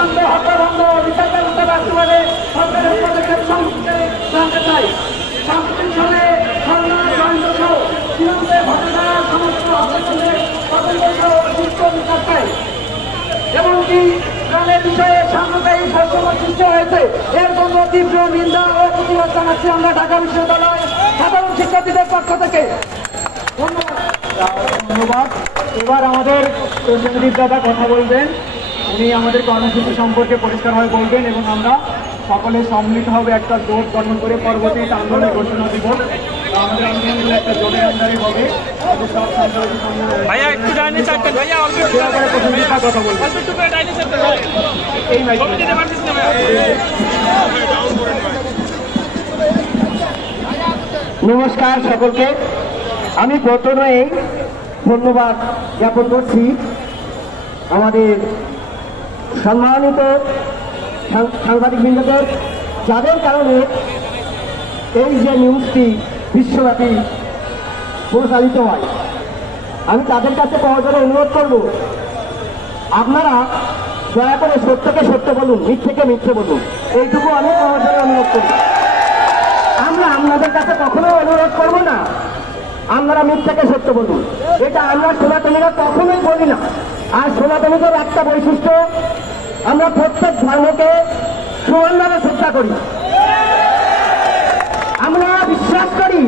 সীমান্ত হত্যাবন্ধ বিচার ব্যবস্থা বাস্তবায়নে সরকারের পদক্ষেপ সংক্ষেপে জানতে চাই। সাম্প্রতিক সময়ে খুলনা জয়ন্ত সহ সীমান্তে ঘটনা সমস্ত হত্যাকাণ্ডের তদন্ত সহ সুস্থ বিচার চাই। এমনকি প্রাণের বিষয়ে সাম্প্রদায়িক বৈষম্য সৃষ্টি হয়েছে, এর জন্য তীব্র নিন্দা ও প্রতিবাদ জানাচ্ছি আমরা ঢাকা বিশ্ববিদ্যালয়ের সাধারণ শিক্ষার্থীদের পক্ষ থেকে। ধন্যবাদ। এবার আমাদের প্রতিনিধি দাদা কথা বলবেন, উনি আমাদের কর্মসূচি সম্পর্কে পরিষ্কারভাবে বলবেন এবং আমরা সকলে সম্মিলিতভাবে একটা জোট গঠন করে পরবর্তী আন্দোলনের ঘোষণা দিব। আমাদের আন্দোলনগুলো একটা জোটের আন্ডারে হবে। ভাইয়া একটু ডাইনে চারটেন, ভাইয়া অল্প কথা বলবেন। নমস্কার সকলকে। আমি প্রথমেই ধন্যবাদ জ্ঞাপন করছি আমাদের সম্মানিত সাংবাদিকবৃন্দদের, যাদের কারণে এই যে নিউজটি বিশ্বব্যাপী প্রচারিত হয়। আমি তাদের কাছে প্রয়োজনে অনুরোধ করব, আপনারা দয়া করে সত্যকে সত্য বলুন, মিথ্যেকে মিথ্যে বলুন, এইটুকু আমি প্রয়োজনে অনুরোধ করি। আমরা আপনাদের কাছে কখনো অনুরোধ করব না আপনারা মিথ্যাকে সত্য বলুন, এটা আমরা সনাতনীরা কখনোই বলি না। আর সনাতনীদের একটা বৈশিষ্ট্য, আমরা প্রত্যেক ধর্মকে সমানভাবে শ্রদ্ধা করি। আমরা বিশ্বাস করি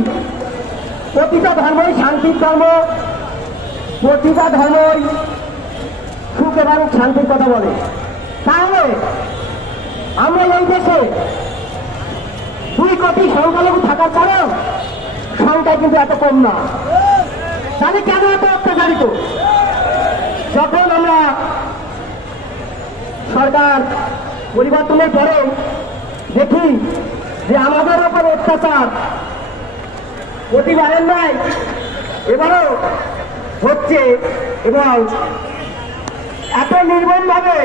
প্রতিটা ধর্মই শান্তির ধর্ম, প্রতিটা ধর্মই সুখ এবং শান্তির কথা বলে। তাহলে আমরা এই দেশে 2 কোটি সংখ্যালঘু থাকার পরেও সংখ্যা কিন্তু এত কম না। তাহলে কেন এত অত্যাচারিত? যখন আমরা সরকার পরিবর্তনের পরে দেখি যে আমাদের ওপর অত্যাচার প্রতিবারের নয় এবারও হচ্ছে, এবং এত নির্মমভাবে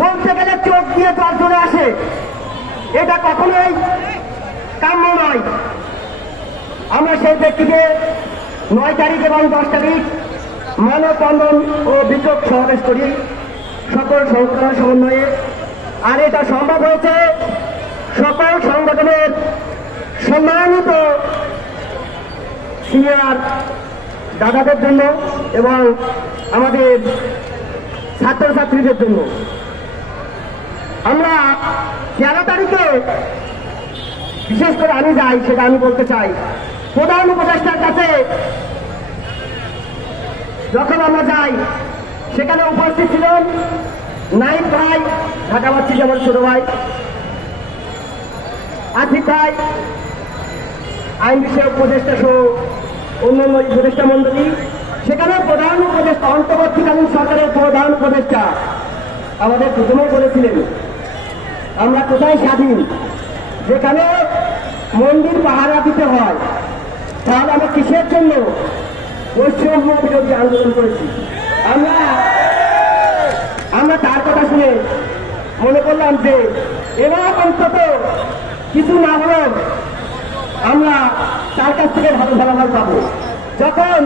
বলতে গেলে চোখ দিয়ে জল চলে আসে, এটা কখনোই কাম্য নয়। আমরা সেই ব্যক্তিকে 9 তারিখ এবং 10 তারিখ মানববন্ধন ও বিক্ষোভ সমাবেশ করি সকল সংগঠনের সমন্বয়ে। আর এটা সম্ভব হয়েছে সকল সংগঠনের সম্মানিত সিনিয়র দাদাদের জন্য এবং আমাদের ছাত্রছাত্রীদের জন্য। আমরা 11 তারিখে বিশেষ করে আমি যাই, সেটা আমি বলতে চাই। প্রধান উপদেষ্টার কাছে যখন আমরা যাই, সেখানে উপস্থিত ছিলেন নাইম ভাই, ঢাকাবাসী যেমন ছোট ভাই, আসিফ ভাই, আইন বিষয়ক উপদেষ্টা সহ অন্যান্য উপদেষ্টা মন্ডলী। সেখানে প্রধান উপদেষ্টা, অন্তর্বর্তীকালীন সরকারের প্রধান উপদেষ্টা আমাদের প্রথমেই বলেছিলেন, আমরা কোথায় স্বাধীন, যেখানে মন্দির পাহারা দিতে হয়, তাহলে আমরা কিসের জন্য বৈষম্য বিরোধী আন্দোলন করেছি? আমরা তার কথা শুনে মনে করলাম যে এবার অন্তত কিছু না হলেও আমরা তার কাছ থেকে ভালো ফলাফল পাবো। যখন